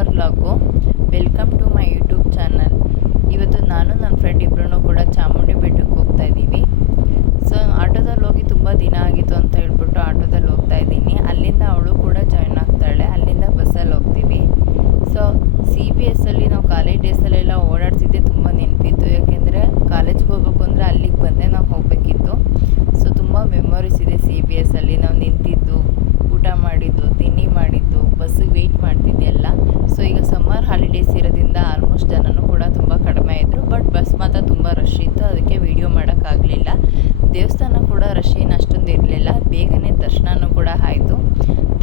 Summer vlog. Welcome to my YouTube channel. ಇವತ್ತು ನಾನು ನನ್ನ ಫ್ರೆಂಡ್ ಇಬ್ಬರೂ ಕೂಡ ಚಾಮುಂಡಿ ಬೆಟ್ಟಕ್ಕೆ ಹೋಗ್ತಾ ಇದ್ದೀವಿ. ಸೊ ಆಟೋದಲ್ಲಿ ಹೋಗಿ ತುಂಬ ದಿನ ಆಗಿತ್ತು ಅಂತ ಹೇಳ್ಬಿಟ್ಟು ಆಟೋದಲ್ಲಿ ಹೋಗ್ತಾ ಇದ್ದೀನಿ. ಅಲ್ಲಿಂದ ಅವಳು ಕೂಡ ಜಾಯ್ನ್ ಆಗ್ತಾಳೆ. ಅಲ್ಲಿಂದ ಬಸ್ಸಲ್ಲಿ ಹೋಗ್ತೀವಿ. ಸೊ CBS ಅಲ್ಲಿ ನಾವು ಕಾಲೇಜ್ ಡೇಸಲ್ಲೆಲ್ಲ ಓಡಾಡ್ತಿದ್ದೆ ತುಂಬ ನೆನಪಿತ್ತು. ಯಾಕೆಂದರೆ ಕಾಲೇಜ್ಗೆ ಹೋಗ್ಬೇಕು ಅಂದರೆ ಅಲ್ಲಿಗೆ ಬಂದೇ ನಾವು ಹೋಗಬೇಕಿತ್ತು. ಸೊ ತುಂಬ ಮೆಮೊರೀಸ್ ಇದೆ CBS ಅಲ್ಲಿ. ನಾವು ನಿಂತಿದ್ದು, ಊಟ ಮಾಡಿದ್ದು, ತಿಂಡಿ ಮಾಡಿದ್ದು, ಬಸ್ಸಿಗೆ ವೆಯ್ಟ್ ಮಾಡ್ತಿದ್ದೆಲ್ಲ. ಸೊ ಈಗ ಸಮ್ಮರ್ ಹಾಲಿಡೇಸ್ ಇರೋದ್ರಿಂದ ಆಲ್ಮೋಸ್ಟ್ ಜನನೂ ಕೂಡ ತುಂಬ ಕಡಿಮೆ ಇದ್ದರು. ಬಟ್ ಬಸ್ ಮಾತ್ರ ತುಂಬ ರಶ್ ಇತ್ತು, ಅದಕ್ಕೆ ವೀಡಿಯೋ ಮಾಡೋಕ್ಕಾಗಲಿಲ್ಲ. ದೇವಸ್ಥಾನ ಕೂಡ ರಶ್ ಏನು ಅಷ್ಟೊಂದು ಇರಲಿಲ್ಲ. ಬೇಗನೆ ದರ್ಶನವೂ ಕೂಡ ಆಯಿತು.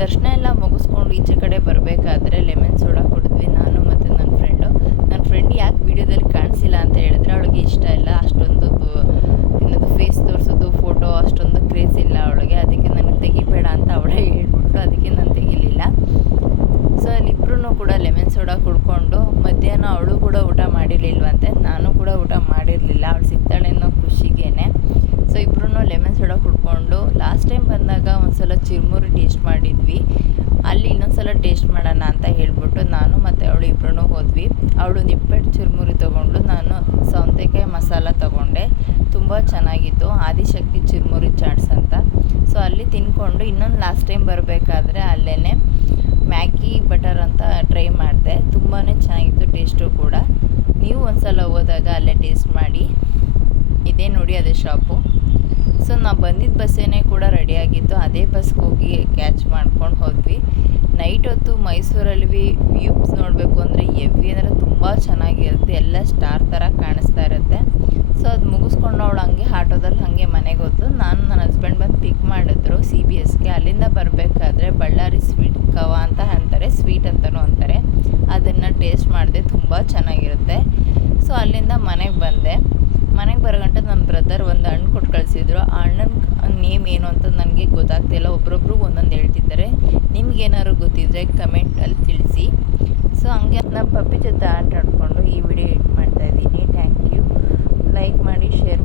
ದರ್ಶನ ಎಲ್ಲ ಮುಗಿಸ್ಕೊಂಡು ಈಚೆ ಕಡೆ ಬರಬೇಕಾದ್ರೆ ಲೆಮನ್ ಸೋಡಾ ಕುಡಿದ್ವಿ ನಾನು ಮತ್ತು ನನ್ನ ಫ್ರೆಂಡ್ ಯಾಕೆ ವೀಡಿಯೋದಲ್ಲಿ ಕಾಣಿಸಿಲ್ಲ ಅಂತ ಹೇಳಿದ್ರೆ ಅವಳಿಗೆ ಇಷ್ಟ ಇಲ್ಲ. ಅಷ್ಟೊಂದು ಏನದು ಫೇಸ್ ತೋರಿಸೋದು, ಫೋಟೋ ಅಷ್ಟೊಂದು ಕ್ರೇಜ್ ಇಲ್ಲ ಅವಳಿಗೆ. ಅದಕ್ಕೆ ನನಗೆ ತೆಗಿಬೇಡ ಅಂತ ಅವಳೇ ಹೇಳ್ಬಿಟ್ಟು ಅದಕ್ಕೆ ನಾನು ತೆಗಿಲಿಲ್ಲ. ಸೊ ಅಲ್ಲಿಬ್ಬರೂ ಕೂಡ ಲೆಮನ್ ಸೋಡಾ ಕುಡ್ಕೊಂಡು ಮಧ್ಯಾಹ್ನ ಅವಳು ಕೂಡ ಊಟ ಮಾಡಿರಲಿಲ್ವಂತೆ. ನಾನು ಕೂಡ ಊಟ ಮಾಡಿರಲಿಲ್ಲ. ಅವಳು ಸಿಗ್ತಾಳೆ ಅನ್ನೋ ಖುಷಿಗೇನೆ. ಸೊ ಇಬ್ಬರೂ ಲೆಮನ್ ಸೋಡಾ ಕುಡ್ಕೊಂಡು ಲಾಸ್ಟ್ ಟೈಮ್ ಬಂದಾಗ ಒಂದು ಸಲ ಚಿರುಮುರಿ ಟೇಸ್ಟ್ ಮಾಡಿದ್ವಿ. ಅಲ್ಲಿ ಇನ್ನೊಂದು ಟೇಸ್ಟ್ ಮಾಡೋಣ ಅಂತ ಹೇಳ್ಬಿಟ್ಟು ನಾನು ಮತ್ತು ಅವಳು ಇಬ್ಬರೂ ಹೋದ್ವಿ. ಅವಳು ನಿಪ್ಪಟ್ಟು ಚಿರುಮುರಿ ತೊಗೊಂಡು, ನಾನು ಸೌತೆಕಾಯಿ ಮಸಾಲ ತೊಗೊಂಡೆ. ತುಂಬ ಚೆನ್ನಾಗಿತ್ತು, ಆದಿಶಕ್ತಿ ಚಿರುಮುರಿ ಚಾಟ್ಸ್ ಅಂತ. ಸೊ ಅಲ್ಲಿ ತಿನ್ಕೊಂಡು ಇನ್ನೊಂದು ಲಾಸ್ಟ್ ಟೈಮ್ ಬರಬೇಕಾದ್ರೆ ಅಲ್ಲೇ ಮ್ಯಾಗಿ ಬಟರ್ ಅಂತ ಟ್ರೈ ಮಾಡಿದೆ. ತುಂಬಾ ಚೆನ್ನಾಗಿತ್ತು ಟೇಸ್ಟು ಕೂಡ. ನೀವು ಒಂದು ಸಲ ಹೋದಾಗ ಅಲ್ಲೇ ಟೇಸ್ಟ್ ಮಾಡಿ. ಇದೇ ನೋಡಿ ಅದೇ ಶಾಪು. ಸೊ ನಾವು ಬಂದಿದ್ದ ಬಸ್ಸೇನೆ ಕೂಡ ರೆಡಿಯಾಗಿತ್ತು. ಅದೇ ಬಸ್ಗೆ ಹೋಗಿ ಕ್ಯಾಚ್ ಮಾಡ್ಕೊಂಡು ಹೋದ್ವಿ. ನೈಟ್ ಹೊತ್ತು ಮೈಸೂರಲ್ಲಿ ವ್ಯೂಸ್ ನೋಡಬೇಕು ಅಂದರೆ ಎವ್ವಿ ಅಂದರೆ ತುಂಬ ಚೆನ್ನಾಗಿರುತ್ತೆ. ಎಲ್ಲ ಸ್ಟಾರ್ ಥರ ಕಾಣಿಸ್ತಾ ಇರುತ್ತೆ. ಸೊ ಅದು ಮುಗಿಸ್ಕೊಂಡು ಅವಳು ಹಂಗೆ ಆಟೋದಲ್ಲಿ ಹಾಗೆ ಮನೆಗೆ ಹೋದ್ಲು. ನಾನು ನನ್ನ ಹಸ್ಬೆಂಡ್ ಬಂದು ಪಿಕ್ ಮಾಡಿದ್ರು CBSಗೆ. ಅಲ್ಲಿಂದ ಬರಬೇಕಾದ್ರೆ ಬಳ್ಳಾರಿ ಸ್ವೀಟ್ ಕವ ಅಂತ ಅಂತಾರೆ, ಸ್ವೀಟ್ ಅಂತಲೂ ಅಂತಾರೆ. ಅದನ್ನು ಟೇಸ್ಟ್ ಮಾಡಿದೆ, ತುಂಬ ಚೆನ್ನಾಗಿರುತ್ತೆ. ಸೊ ಅಲ್ಲಿಂದ ಮನೆಗೆ ಬಂದೆ. ಮನೆಗೆ ಬರೋಗಂಟ ನನ್ನ ಬ್ರದರ್ ಒಂದು ಹಣ್ಣು ಕೊಟ್ಟು ಕಳಿಸಿದ್ರು. ಆ ಹಣ್ಣನ ನೇಮ್ ಏನು ಅಂತ ನನಗೆ ಗೊತ್ತಾಗ್ತಿಲ್ಲ. ಒಬ್ರೊಬ್ರು ಒಂದೊಂದು ಹೇಳ್ತಿದ್ದಾರೆ. ನಿಮ್ಗೇನಾದ್ರು ಗೊತ್ತಿದ್ದರೆ ಕಮೆಂಟಲ್ಲಿ ತಿಳಿಸಿ. ಸೊ ಹಂಗೆ ನಮ್ಮ ಪಪ್ಪಿ ಜೊತೆ ಆಟ ಆಡಿಕೊಂಡು ಈ ವಿಡಿಯೋ ಎಡಿಟ್ ಮಾಡ್ತಾಯಿದ್ದೀನಿ. Thank you. ಲೈಕ್ ಮಾಡಿ, ಶೇರ್